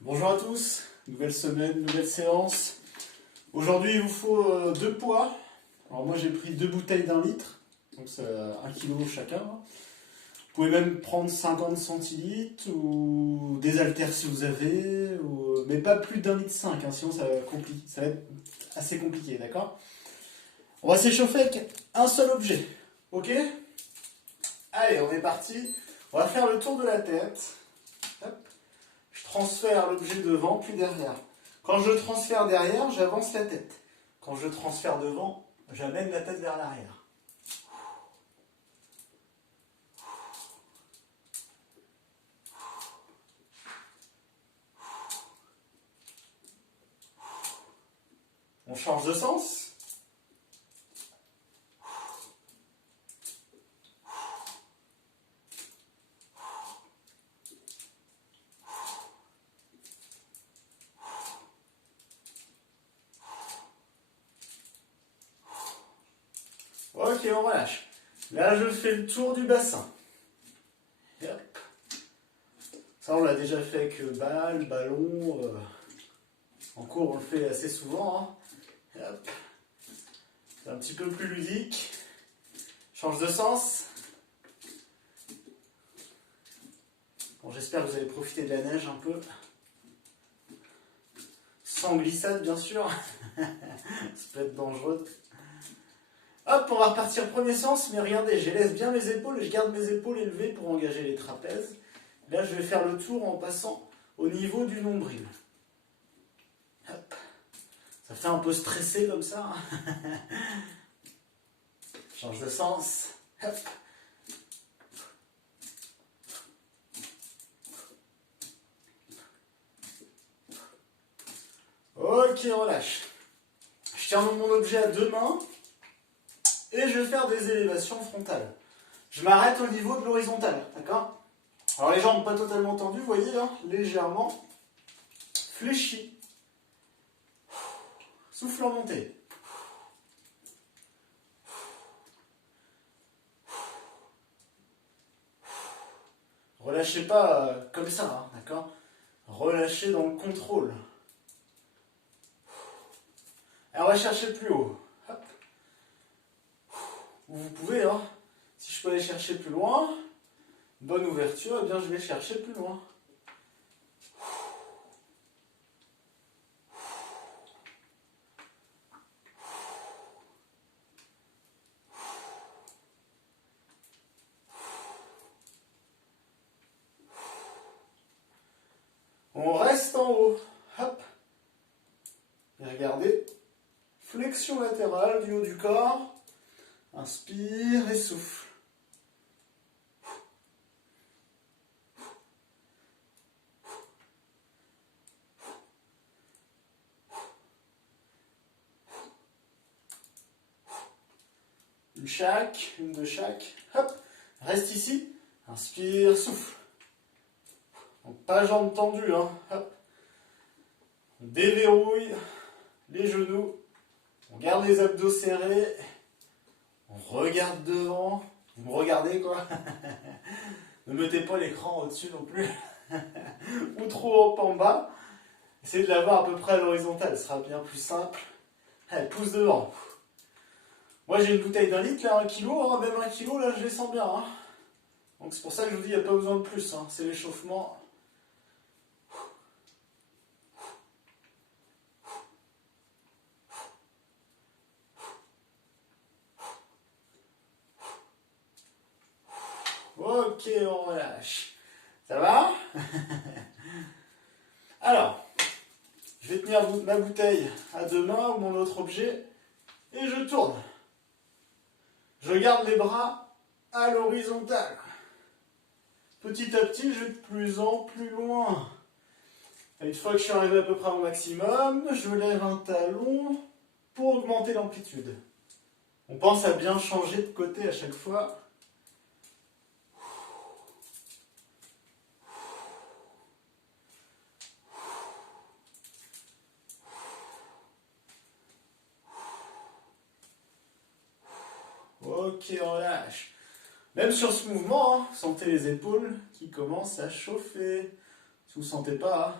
Bonjour à tous, nouvelle semaine, nouvelle séance. Aujourd'hui il vous faut 2 poids. Alors moi j'ai pris 2 bouteilles d'1 litre, donc c'est 1 kg chacun. Vous pouvez même prendre 50 centilitres ou des haltères si vous avez, mais pas plus d'1,5 litre, sinon ça va être assez compliqué, d'accord? On va s'échauffer avec un seul objet, ok? Allez, on est parti. On va faire le tour de la tête. Hop. Je transfère l'objet devant, puis derrière. Quand je transfère derrière, j'avance la tête. Quand je transfère devant, j'amène la tête vers l'arrière. On change de sens. Ok, on relâche. Là, je fais le tour du bassin. Et hop. Ça, on l'a déjà fait avec balle, ballon. En cours, on le fait assez souvent. Hein. Hop. C'est un petit peu plus ludique. Change de sens. Bon, j'espère que vous allez profiter de la neige un peu. Sans glissade, bien sûr. Ça peut être dangereux. Hop, on va repartir premier sens, mais regardez, je laisse bien mes épaules, je garde mes épaules élevées pour engager les trapèzes. Là, je vais faire le tour en passant au niveau du nombril. Hop. Ça fait un peu stressé comme ça. Change de sens. Hop. Ok, relâche. Je tiens mon objet à 2 mains et je vais faire des élévations frontales. Je m'arrête au niveau de l'horizontale, d'accord? Alors les jambes pas totalement tendues, vous voyez là, légèrement fléchies. Souffle en montée. Relâchez pas comme ça, hein, d'accord? Relâchez dans le contrôle. Alors on va chercher plus haut. Hop. Vous pouvez, hein. Si je peux aller chercher plus loin, bonne ouverture, eh bien je vais chercher plus loin. On reste en haut. Hop. Et regardez. Flexion latérale du haut du corps. Inspire et souffle. Une de chaque. Hop. Reste ici. Inspire, souffle. Donc pas jambes tendues, hein. Hop. On déverrouille les genoux. On garde les abdos serrés. On regarde devant. Vous me regardez quoi? Ne mettez pas l'écran au-dessus non plus. Ou trop haut en bas. Essayez de l'avoir à peu près à l'horizontale. Ce sera bien plus simple. Allez, pouce devant. Moi j'ai une bouteille d'1 litre, là 1 kg. Hein, même 1 kg, là je les sens bien. Hein. Donc c'est pour ça que je vous dis, il n'y a pas besoin de plus. Hein. C'est l'échauffement. Ok, on relâche. Ça va? Alors, je vais tenir ma bouteille à 2 mains ou mon autre objet et je tourne. Je garde les bras à l'horizontale. Petit à petit, je vais de plus en plus loin. Une fois que je suis arrivé à peu près au maximum, je lève un talon pour augmenter l'amplitude. On pense à bien changer de côté à chaque fois. Ok, on relâche. Même sur ce mouvement, hein, sentez les épaules qui commencent à chauffer. Si vous ne sentez pas,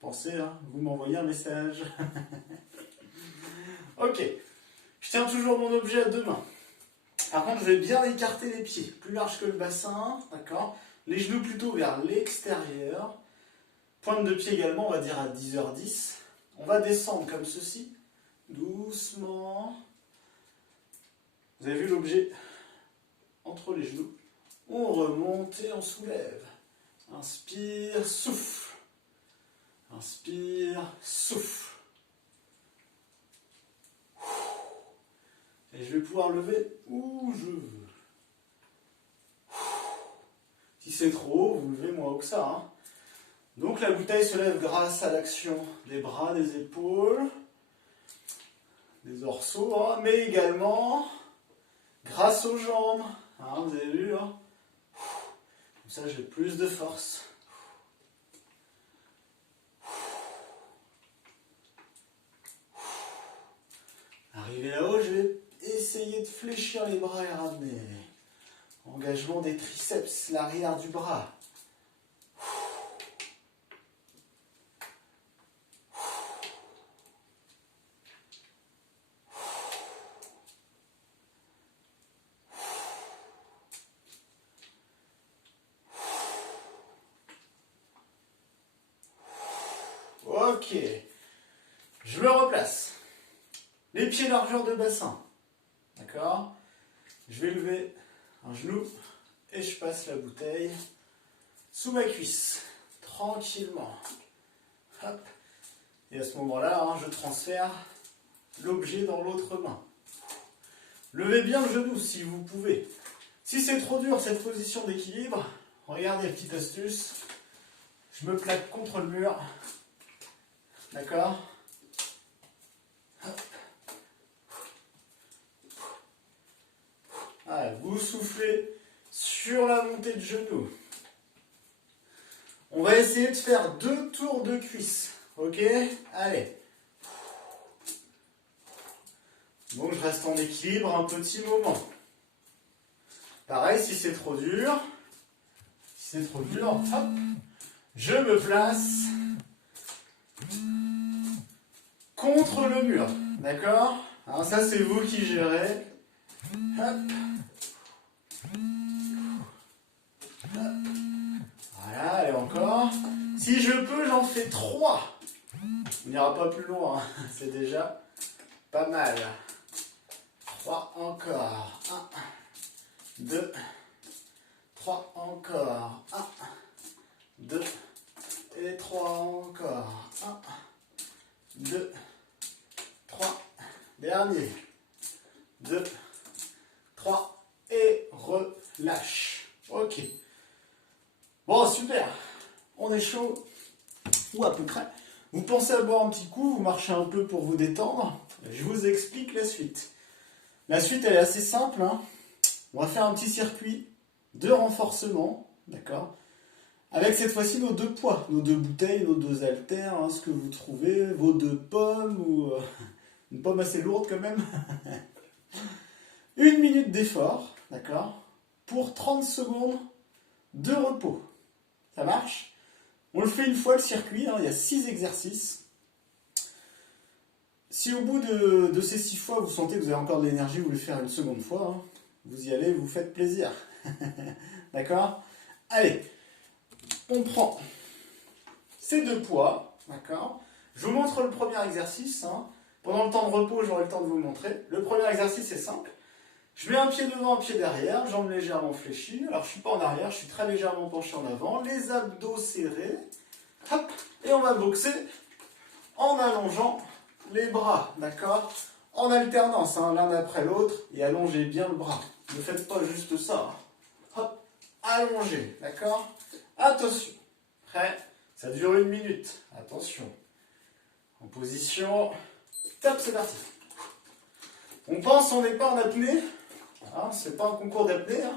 hein, Pensez, hein, vous m'envoyez un message. Ok. Je tiens toujours mon objet à deux mains. Par contre, je vais bien écarter les pieds, plus large que le bassin, d'accord. Les genoux plutôt vers l'extérieur. Pointe de pied également, on va dire à 10h10. On va descendre comme ceci, doucement. Vous avez vu l'objet entre les genoux. On remonte et on soulève. Inspire, souffle. Inspire, souffle. Et je vais pouvoir lever où je veux. Si c'est trop haut, vous levez moins haut que ça. Hein. Donc la bouteille se lève grâce à l'action des bras, des épaules, des orseaux, hein, mais également grâce aux jambes. Hein, vous avez vu, hein. Comme ça j'ai plus de force. Arrivé là-haut, je vais essayer de fléchir les bras et ramener. Engagement des triceps, l'arrière du bras. Ok. Je me replace. Les pieds largeur de bassin. D'accord? Je vais lever un genou et je passe la bouteille sous ma cuisse. Tranquillement. Hop. Et à ce moment-là, hein, je transfère l'objet dans l'autre main. Levez bien le genou si vous pouvez. Si c'est trop dur cette position d'équilibre, regardez, petite astuce. Je me plaque contre le mur. D'accord? Allez, vous soufflez sur la montée de genou. On va essayer de faire 2 tours de cuisse. Ok? Allez. Donc je reste en équilibre un petit moment. Pareil, si c'est trop dur, hop, je me place contre le mur. D'accord? Alors ça, c'est vous qui gérez. Hop. Hop. Voilà, et encore. Si je peux, j'en fais 3. On n'ira pas plus loin, hein. C'est déjà pas mal. 3 encore. 1, 2, 3 encore. 1, 2 et 3 encore. 1, 2, 3. Dernier. 2, 3 et relâche. Ok. Bon, super. On est chaud. Ou à peu près. Vous pensez à boire un petit coup, vous marchez un peu pour vous détendre. Je vous explique la suite. La suite, elle est assez simple. Hein. On va faire un petit circuit de renforcement. D'accord? Avec cette fois-ci nos 2 poids, nos 2 bouteilles, nos 2 haltères, hein, ce que vous trouvez, vos 2 pommes ou une pomme assez lourde quand même. 1 minute d'effort, d'accord? Pour 30 secondes de repos. Ça marche? On le fait une fois le circuit, hein, il y a 6 exercices. Si au bout de ces 6 fois vous sentez que vous avez encore de l'énergie, vous voulez faire une seconde fois, hein, vous y allez, vous faites plaisir. D'accord? Allez, on prend ces 2 poids, d'accord? Je vous montre le premier exercice. Hein. Pendant le temps de repos, j'aurai le temps de vous montrer. Le premier exercice est simple. Je mets un pied devant, un pied derrière, jambes légèrement fléchies. Alors je ne suis pas en arrière, je suis très légèrement penché en avant. Les abdos serrés. Hop, et on va boxer en allongeant les bras, d'accord? En alternance, hein, l'un après l'autre, et allongez bien le bras. Ne faites pas juste ça. Hop, allongez, d'accord? Attention. Prêt? Ça dure 1 minute. Attention. En position. Top, c'est parti. On pense, on n'est pas en apnée. Hein, c'est pas un concours d'apnée. Hein.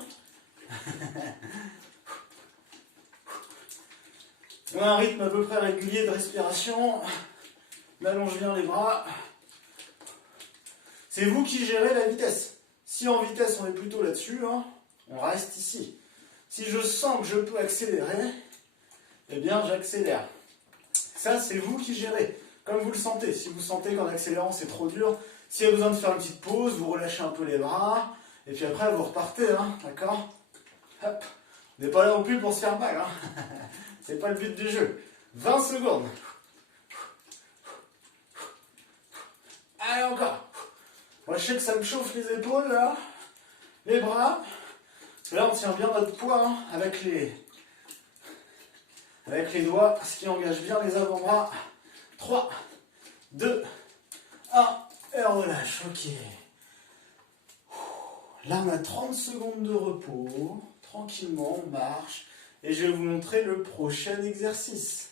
On a un rythme à peu près régulier de respiration. On allonge bien les bras. C'est vous qui gérez la vitesse. Si en vitesse on est plutôt là-dessus, hein, on reste ici. Si je sens que je peux accélérer, eh bien j'accélère. Ça, c'est vous qui gérez, comme vous le sentez. Si vous sentez qu'en accélérant, c'est trop dur, s'il y a besoin de faire une petite pause, vous relâchez un peu les bras, et puis après, vous repartez, hein, d'accord? Hop. On n'est pas là non plus pour se faire mal, hein. C'est pas le but du jeu. 20 secondes. Allez, encore. Moi, je sais que ça me chauffe les épaules, là, les bras. Là, on tient bien notre poids, hein, avec les doigts, ce qui engage bien les avant-bras. 3, 2, 1, et on relâche. Ok. Là, on a 30 secondes de repos. Tranquillement, on marche. Et je vais vous montrer le prochain exercice.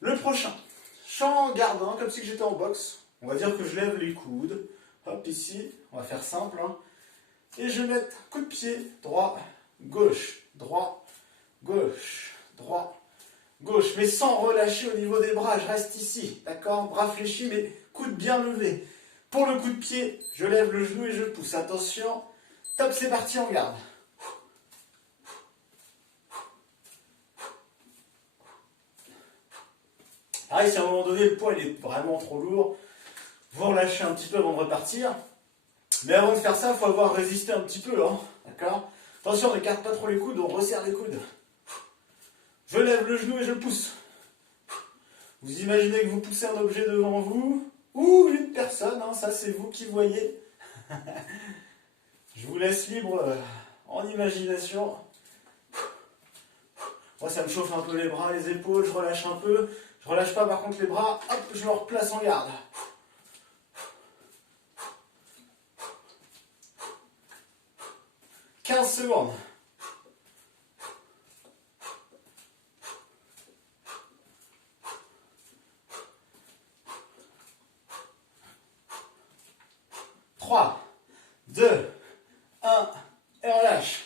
Le prochain. Champ gardien, comme si j'étais en boxe. On va dire que je lève les coudes. Hop, ici. On va faire simple, hein. Et je vais mettre coup de pied. Droit, gauche, droit, gauche, droit, gauche. Mais sans relâcher au niveau des bras. Je reste ici. D'accord? Bras fléchis, mais coude bien levé. Pour le coup de pied, je lève le genou et je pousse. Attention. Top, c'est parti, on garde. Pareil, si à un moment donné le poids il est vraiment trop lourd, vous relâchez un petit peu avant de repartir. Mais avant de faire ça, il faut avoir résisté un petit peu, hein, d'accord? Attention, on n'écarte pas trop les coudes, on resserre les coudes. Je lève le genou et je pousse. Vous imaginez que vous poussez un objet devant vous, ou une personne, hein, ça c'est vous qui voyez. Je vous laisse libre en imagination. Moi ça me chauffe un peu les bras, les épaules, je relâche un peu. Je relâche pas par contre les bras, hop, je me replace en garde. 15 secondes. Trois, 2, 1, et relâche.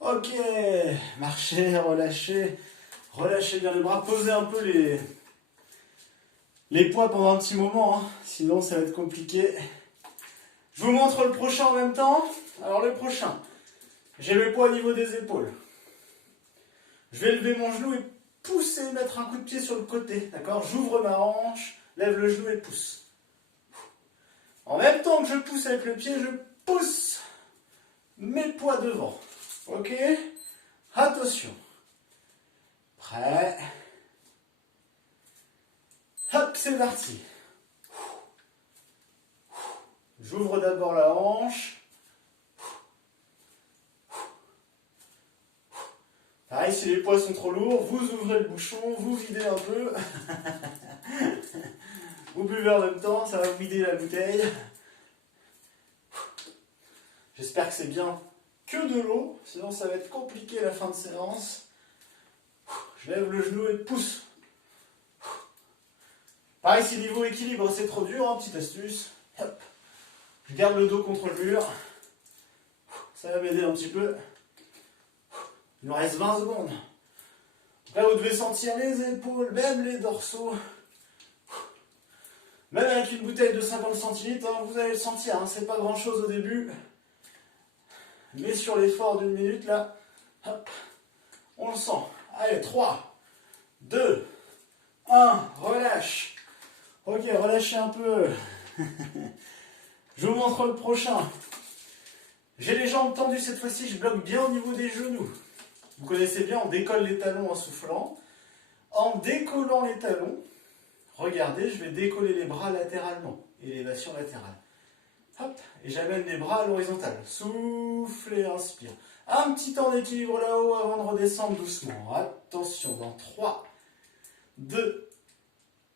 Ok, marchez, relâchez. Relâchez bien les bras, posez un peu les poids pendant un petit moment, hein. Sinon ça va être compliqué. Je vous montre le prochain en même temps. Alors le prochain, j'ai le poids au niveau des épaules. Je vais lever mon genou et pousser, mettre un coup de pied sur le côté, d'accord? J'ouvre ma hanche, lève le genou et pousse. En même temps que je pousse avec le pied, je pousse mes poids devant. Ok? Attention. Prêt? Hop, c'est parti. J'ouvre d'abord la hanche. Pareil, si les poids sont trop lourds, vous ouvrez le bouchon, vous videz un peu. Vous buvez en même temps, ça va vous vider la bouteille. J'espère que c'est bien que de l'eau, sinon ça va être compliqué à la fin de séance. Je lève le genou et pousse. Pareil, si niveau équilibre c'est trop dur, hein, petite astuce. Hop. Je garde le dos contre le mur. Ça va m'aider un petit peu. Il nous reste 20 secondes. Là, vous devez sentir les épaules, même les dorsaux. Même avec une bouteille de 50 centilitres, hein, vous allez le sentir. Hein, c'est pas grand chose au début. Mais sur l'effort d'une minute, là, hop, on le sent. Allez, 3, 2, 1, relâche. Ok, relâchez un peu. Je vous montre le prochain. J'ai les jambes tendues cette fois-ci, je bloque bien au niveau des genoux. Vous connaissez bien, on décolle les talons en soufflant. En décollant les talons, regardez, je vais décoller les bras latéralement. Élévation latérale. Hop, et j'amène les bras à l'horizontale. Soufflez, inspire. Un petit temps d'équilibre là-haut avant de redescendre doucement. Attention, dans 3, 2,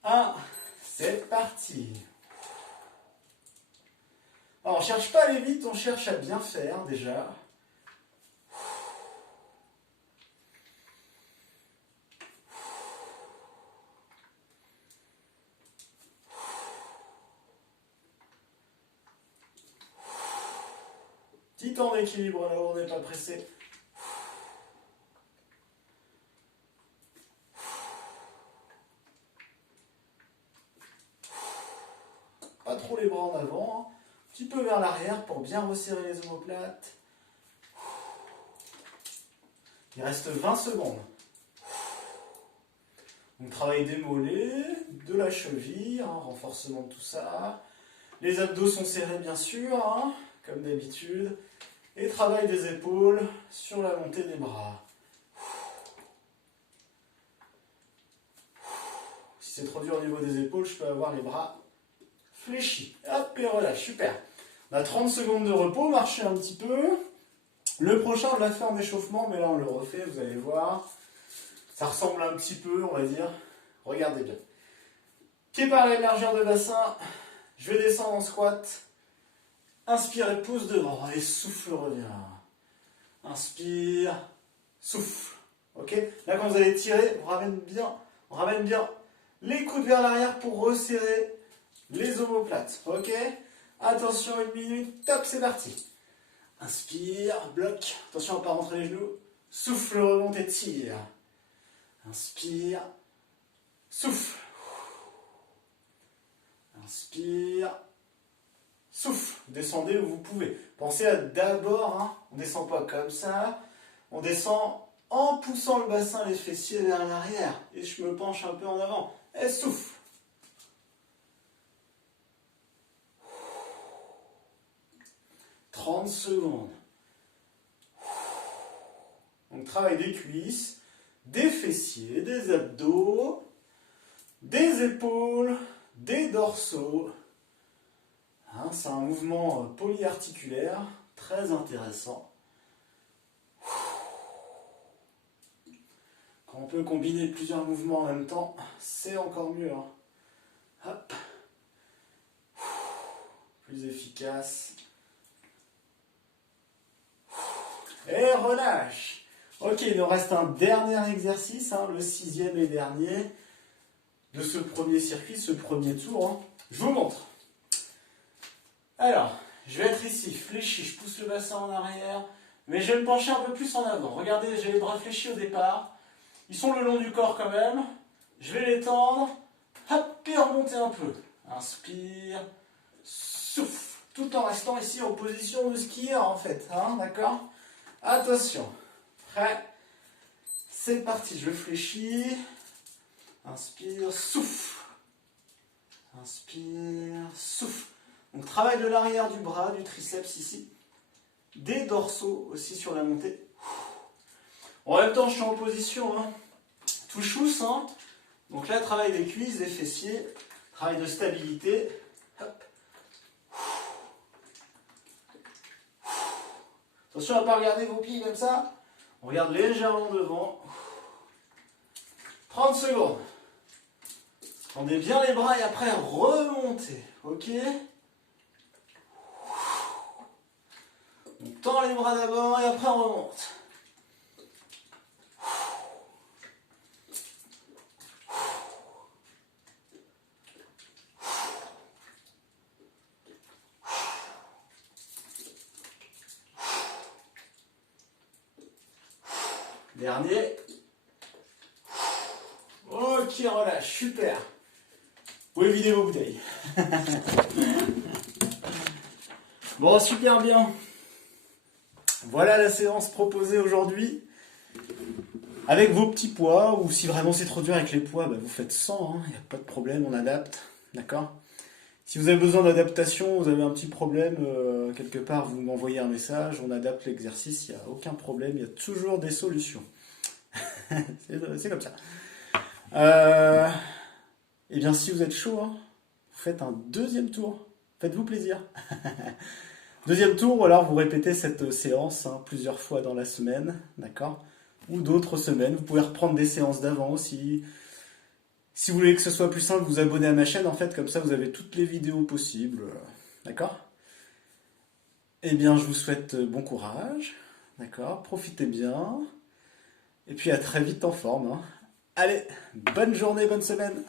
1, c'est parti. Alors, on ne cherche pas à aller vite, on cherche à bien faire déjà. Petit temps d'équilibre là-haut, on n'est pas pressé. Pas trop les bras en avant, hein. Un petit peu vers l'arrière pour bien resserrer les omoplates. Il reste 20 secondes. Donc travail des mollets, de la cheville, hein, renforcement de tout ça. Les abdos sont serrés bien sûr, hein, comme d'habitude. Et travail des épaules sur la montée des bras. Si c'est trop dur au niveau des épaules, je peux avoir les bras fléchis. Hop, et relâche, super. On a 30 secondes de repos, marchez un petit peu. Le prochain, on l'a fait en échauffement, mais là on le refait, vous allez voir. Ça ressemble un petit peu, on va dire. Regardez bien. Pied par la largeur de bassin. Je vais descendre en squat. Inspire et pousse devant. Et souffle, revient. Inspire, souffle. Ok? Là, quand vous allez tirer, on ramène bien les coudes vers l'arrière pour resserrer les omoplates. Ok? Attention, 1 minute. Top, c'est parti. Inspire, bloc. Attention à ne pas rentrer les genoux. Souffle, remonte et tire. Inspire, souffle. Inspire, souffle. Descendez où vous pouvez. Pensez à d'abord, hein, on ne descend pas comme ça. On descend en poussant le bassin, les fessiers vers l'arrière. Et je me penche un peu en avant. Et souffle. « 30 secondes. Donc travail des cuisses, des fessiers, des abdos, des épaules, des dorsaux. Hein, c'est un mouvement polyarticulaire très intéressant. Quand on peut combiner plusieurs mouvements en même temps, c'est encore mieux. Hein. Hop. Plus efficace. Et relâche. Ok, il nous reste un dernier exercice, hein, le 6e et dernier de ce premier circuit, ce premier tour. Hein. Je vous montre. Alors, je vais être ici, fléchi, je pousse le bassin en arrière, mais je vais me pencher un peu plus en avant. Regardez, j'ai les bras fléchis au départ. Ils sont le long du corps quand même. Je vais les tendre. Hop, et remonter un peu. Inspire, souffle. Tout en restant ici en position de skieur en fait. Hein, d'accord ? Attention. Prêt ? C'est parti, je fléchis. Inspire, souffle. Inspire, souffle. Donc travail de l'arrière du bras, du triceps ici. Des dorsaux aussi sur la montée. En même temps, je suis en position hein, tout chousse. Hein. Donc là, travail des cuisses, des fessiers. Travail de stabilité. Hop. Attention à ne pas regarder vos pieds comme ça. On regarde légèrement devant. 30 secondes. Tendez bien les bras et après remontez. Ok ? On tend les bras d'abord et après on remonte. Dernier. Ok, relâche, super. Vous pouvez vider vos bouteilles. Bon, super bien. Voilà la séance proposée aujourd'hui. Avec vos petits poids, ou si vraiment c'est trop dur avec les poids, bah vous faites 100, il n'y a pas de problème, on adapte. D'accord ? Si vous avez besoin d'adaptation, vous avez un petit problème, quelque part, vous m'envoyez un message, on adapte l'exercice, il n'y a aucun problème, il y a toujours des solutions. c'est comme ça. Et bien si vous êtes chaud, hein, vous faites un deuxième tour. Faites-vous plaisir. Deuxième tour, ou alors vous répétez cette séance hein, plusieurs fois dans la semaine, d'accord ? Ou d'autres semaines. Vous pouvez reprendre des séances d'avant aussi. Si vous voulez que ce soit plus simple, vous abonnez à ma chaîne, en fait, comme ça vous avez toutes les vidéos possibles. D'accord ? Eh bien, je vous souhaite bon courage. D'accord ? Profitez bien. Et puis à très vite en forme. Hein. Allez, bonne journée, bonne semaine.